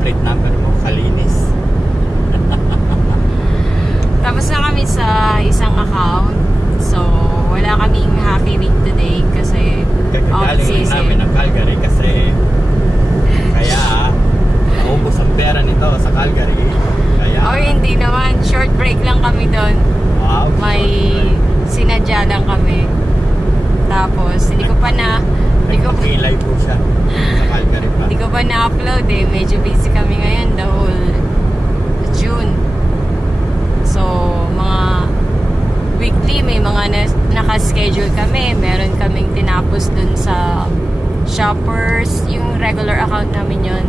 plate number mo, kalinis. Tapos na kami sa isang account. So, wala kaming happy week today kasi Kagaling namin ng Calgary kasi kaya naubos ang pera nito sa Calgary. Kaya, hindi naman. Short break lang kami doon. wow, May sinadya lang kami. Tapos, hindi ko pa nagpakilay po siya sa Calgary pa. Hindi ko pa na-upload eh. Medyo busy kami ngayon the whole June. So, mga weekly may mga naka-schedule kami. Meron kaming tinapos dun sa Shoppers. Yung regular account namin yon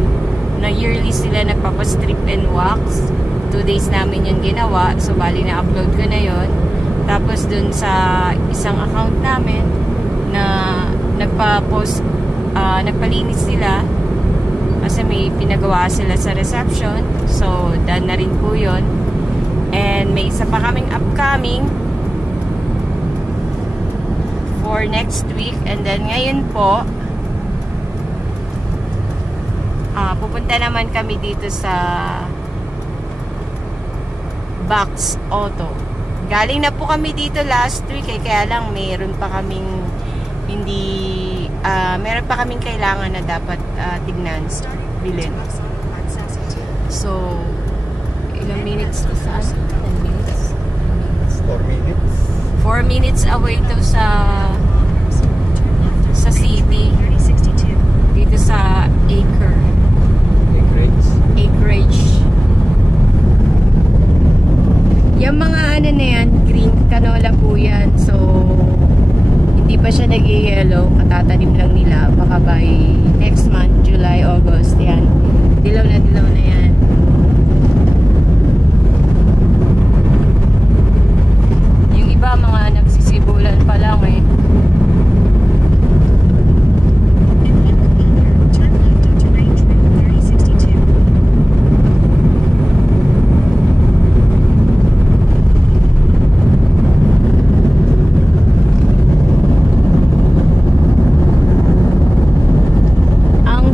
na yearly sila nagpapastrip and wax. 2 days namin yun ginawa. So, bali na-upload ko na yon. Tapos dun sa isang account namin na nagpa-post, nagpalinis sila kasi may pinagawa sila sa reception. So, done na rin po yun. And may isa pa kaming upcoming for next week. And then ngayon po, pupunta naman kami dito sa Box Auto. Galing na po kami dito last week kaya lang meron pa kaming meron pa kaming kailangan na dapat tignan, bilhin. So, ilang minutes to saan? 10 minutes? 4 minutes. 4 minutes away to sa city. Dito sa Acreage. Yung mga ano na yan, green canola po yan. So, hindi pa siya nag-yellow. Katatanim lang nila. Baka by next month, July, August, yan. Dilaw na yan. Yung iba, mga nagsisibulan pa lang eh.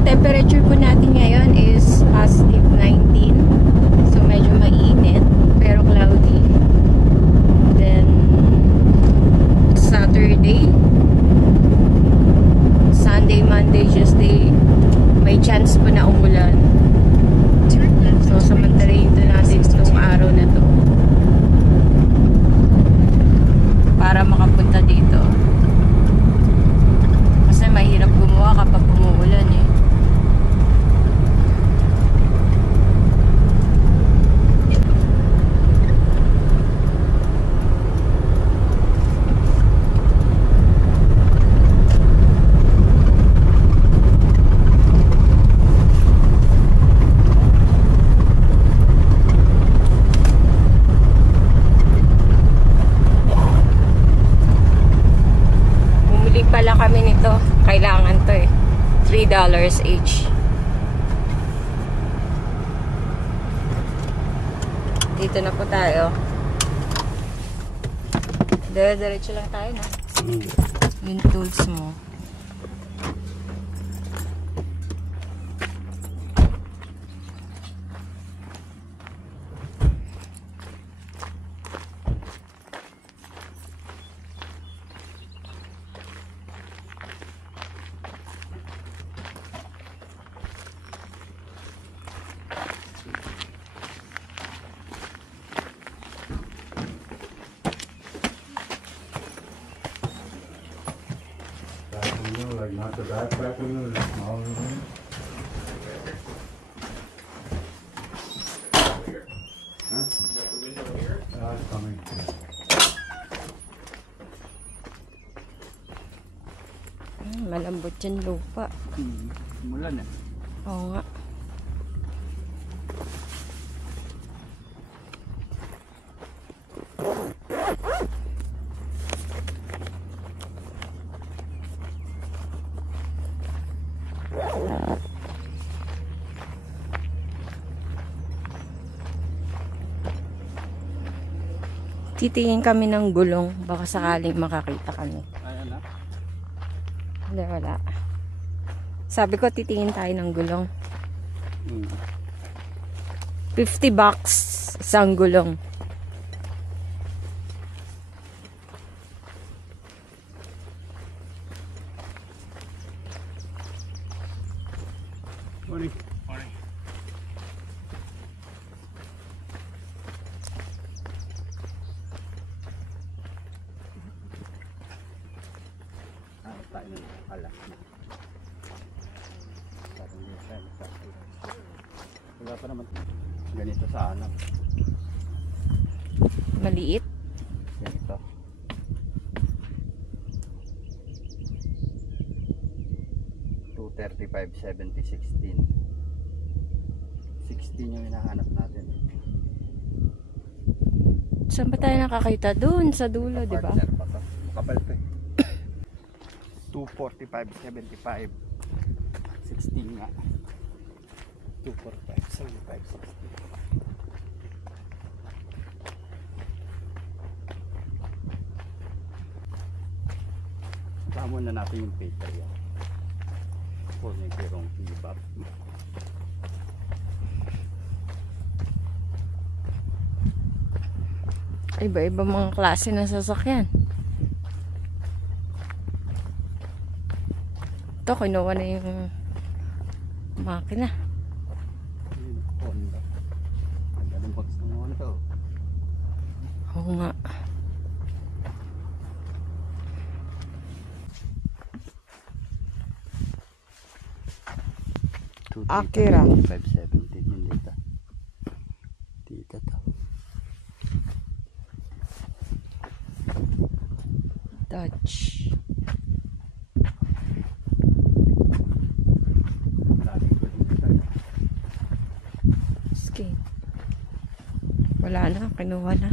Temperature po natin ngayon is positive 19. So, medyo mainit. Pero cloudy. Then, Saturday, Sunday, Monday, Tuesday, may chance po na umulan. So, samantalayin ito natin itong araw na to para makapunta dito. Kasi mahirap gumawa kapag umuulan eh. Pala kami nito. Kailangan to eh. $3 each. Dito na po tayo. Diretso lang tayo na. Yung tools mo. Like not the backpack window, the smaller one. Huh? Got the window here? It's coming. Malambot yung lupa. Mula na. Oo nga. Titingin kami ng gulong. Baka sakaling makakita kami. Ayan na. Hindi, wala. Sabi ko titingin tayo ng gulong. Hmm. 50 bucks isang gulong. Morning. Morning. Tayo na alas na. Wala pa naman ganito sa anak. Maliit. Ganito. $235.70 16 yung hinahanap natin. Saan ba tayo nakakita? Doon sa dulo, di ba? Partner pa to. Makapal to eh. $245.75 16 nga. $245.75 16. Tama na natin yung paper yan. For may kirong ibab. Iba-iba mga klase ng sasakyan. Ito, kinuha na yung makina. Honda. Ang ganun box ng Honda. Oo nga. Acura. 570 din dito. Dito to. Dodge. Skin. Wala na, kinuha na.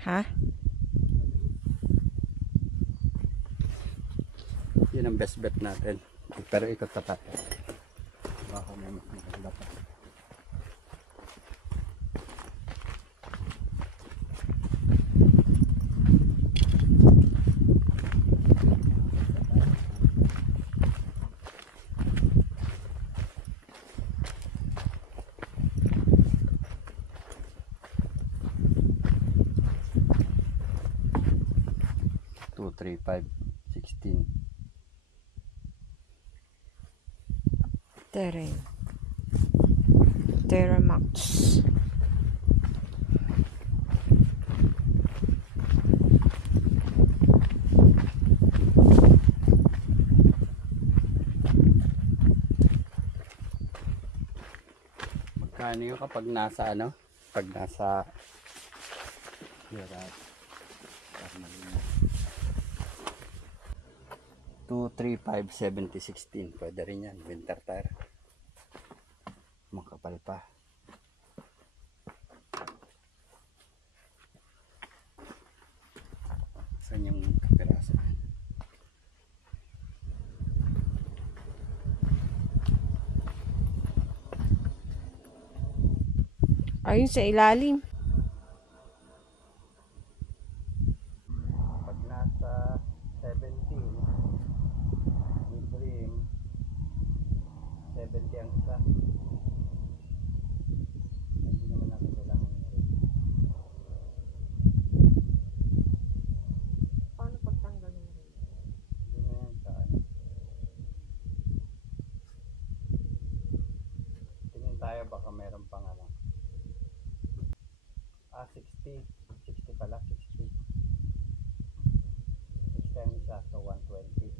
Ha? Yun ang best bet natin. Pero ikot pa tayo. Baka may mas maganda pa. $235.16 Terrain. Terramax. Magkano yun kapag nasa ano? Pag nasa $235.70 pwede rin yan, winter tire. Makapal pa. Saan yung kapiraso? Ayun sa ilalim. Pag nasa 17 with rim 70 ang isa. Hindi naman natin kailangan ng rim. Paano pagtanggal ng rim? Hindi na yan sa ano. Tingin tayo baka meron pang ano. 60 pala, 60 ang isa, so 120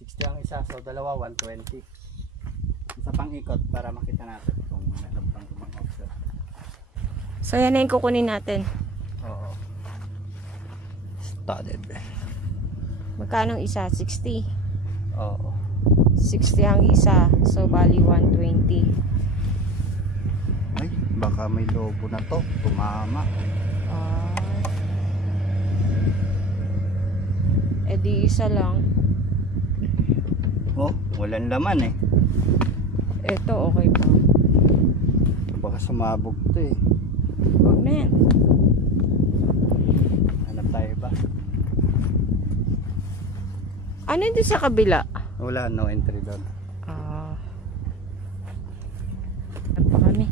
60 ang isa, so dalawa 120 isa pang ikot para makita natin kung meron pang mga offset. So yan na yung kukunin natin. Oo, studded. Magkano ang isa? 60. Oo, 60 ang isa. So bali 120. ay baka may lobo na to, tumama. Eh di isa lang. Oh, walang laman eh. Ito, okay pa. Baka sumabog to eh. Huwag na yan. Hanap tayo ba? Ano yung sa kabila? Wala, no entry doon. Ah. Saan pa kami?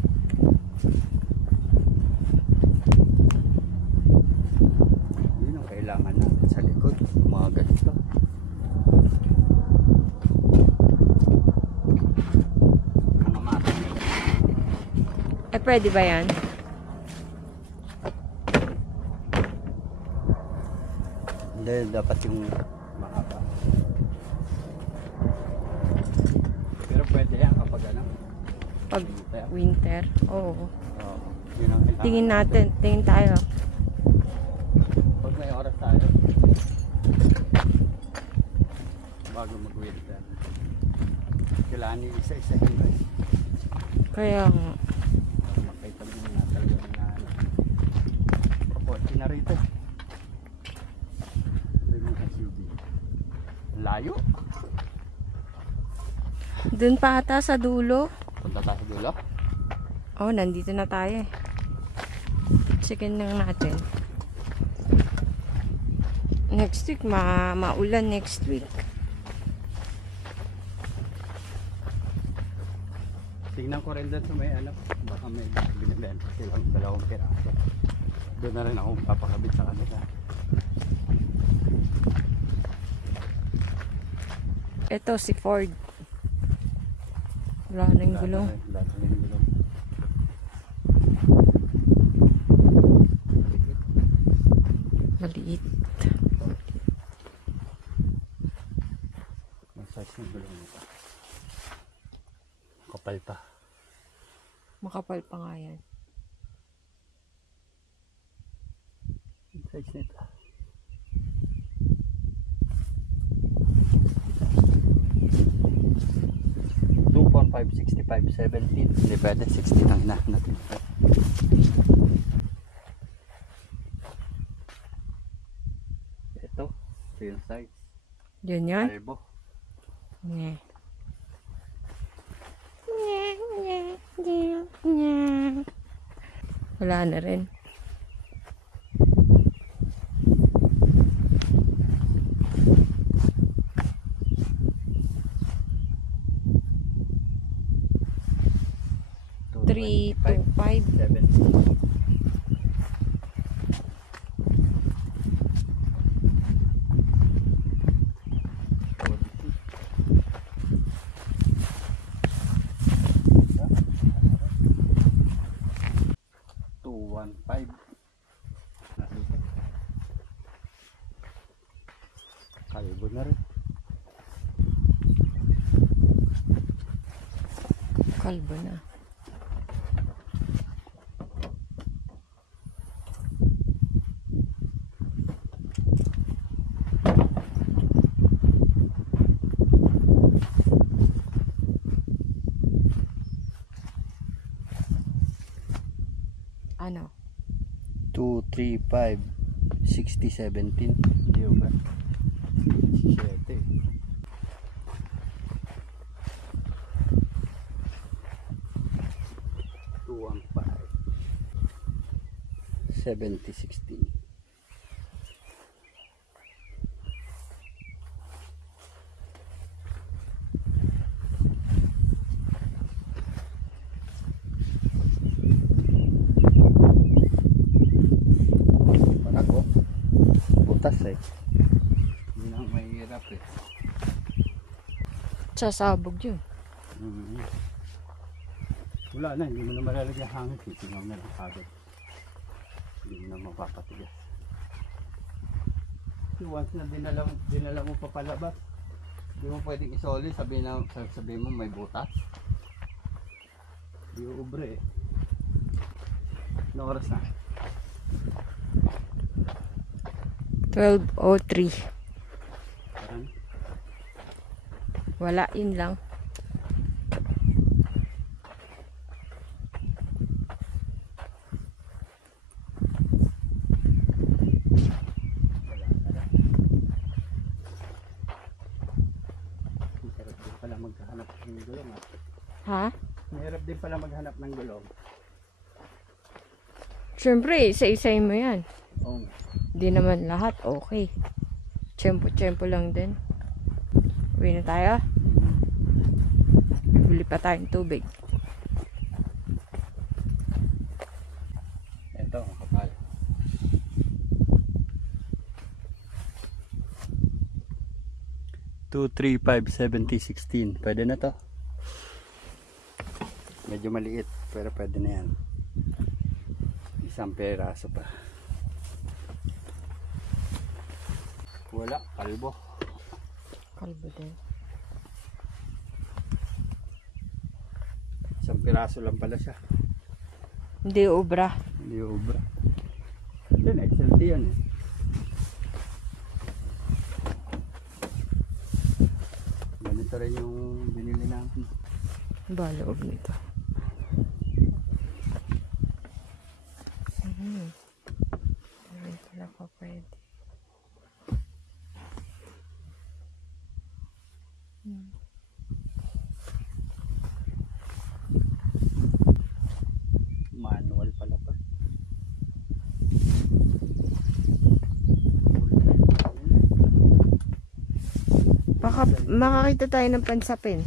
Yun ang kailangan natin sa likod. Mga ganito. Ang mata. Eh, pwede ba yan? Hindi, dapat yung mahaba. Pero pwede yan kapag ano. Pag winter? Oo. Oo. Yun ang kailangan. Tingin natin. Tingin tayo. Pag may oras tayo. Bago mag-winter. Kailangan yung isa-isahin mo eh. Kaya nga. Para makita mo na talaga na ano. Proportion na rito. May mga SUV. Layo. Doon pa ata sa dulo. Punta tayo dulo. Oh, nandito na tayo eh. Checkin lang natin. Next week, maulan next week. Tingnan ko rin doon sa may ano. Baka may binibenta silang 2 piraso. Doon na rin ako papakabit sa kanila. Ito si Ford. Wala na yung gulong. Lahat na yung gulong. Maliit. Ang size ng gulong nito. Kapal pa. Makapal pa nga yan. Ang size nito. $2.565 17. Hindi pwede, 60 lang na natin. Ito yung size. Yun yan? Albo. Nye. Nye, nye, nye, nye. Wala na rin. Three to 5. 7. Kalbo na rin. Kalbo na. Ano? 2, 3, 5, 60, 17. Hindi ba? 7. Two, 1, 5. 70, 16. Ako, butas eh. Yun ang mahirap eh. Sasabog yun. Wala na, hindi mo na malalagyan hangin. Tingnan mo na lang agad. Hindi mo na mapapatigas. So once na dinala mo pa palabas, hindi mo pwedeng isoli. Sabihin mo may butas. Hindi ubre eh. Ano oras na? 12:03. Parang Wala, yun lang. sarap din pala magkahanap ng gulong ah. Ha? Mahirap din pala maghanap ng gulong. Siyempre, isa-isay mo yan. Oo. Di naman lahat, okay. Tiyempo-tiyempo lang din. Uwi na tayo. Bili pa tayong tubig. Ito, kapal. Two, 3, 5, 70, 16. Pwede na to. Medyo maliit, pero pwede na yan. Isang peraso pa. Wala, kalbo. Kalbo din. Isang piraso lang pala siya. Hindi ubra. Hindi ubra. Yan, XLT yan eh. Ganito rin yung binili namin. Ba, loob nito. Ayun pala pa pwede. Manual pala pa. Baka makakita tayo ng pansapin.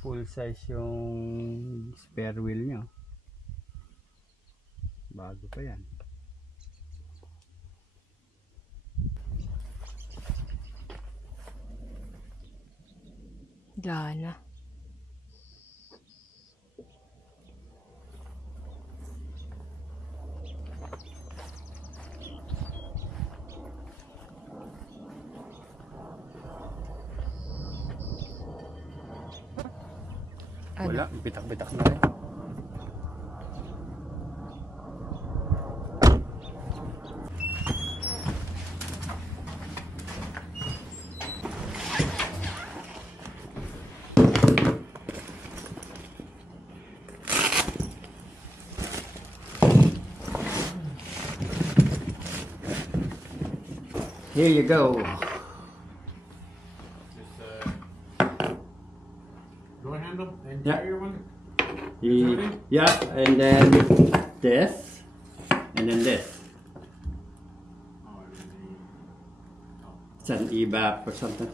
Full size yung spare wheel nyo. Bago pa yan. Gana. Wala, bitak-bitak na rin. Here you go. Door handle and Yeah. carrier one. Yeah, and then this, and then this. Oh, and then It's an EBAP or something.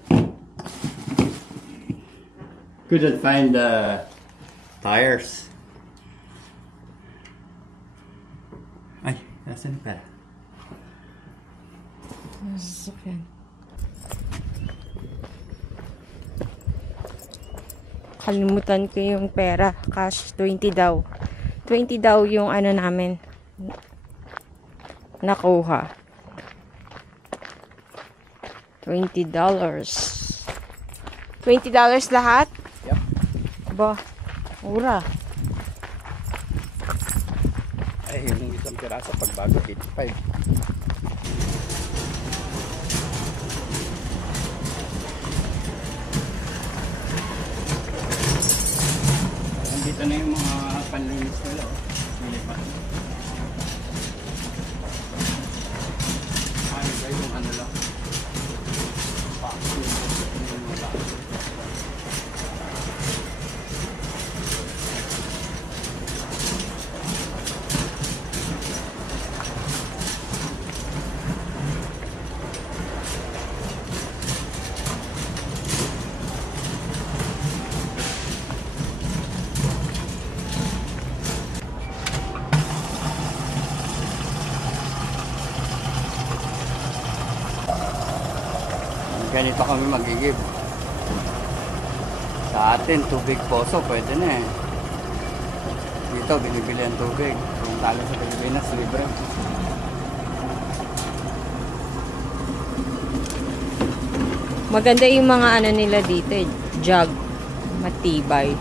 Couldn't find the tires. Ay, nasan pa? Sasakyan. Kalimutan ko yung pera. Cash 20 daw. 20 daw yung ano namin. Nakuha. $20. $20 lahat? Yep. Ba, mura. Ay, yung isang piraso pagbago, 85. Dito na yung mga panlinis nila, oh. Nilipat. Ano ba yung ano lang? Ganito kami magigib. Sa atin, tubig poso, pwede na eh. Dito, binibili ang tubig. Kung talo sa Pilipinas, libre. Maganda yung mga ano nila dito eh. Jug. Matibay.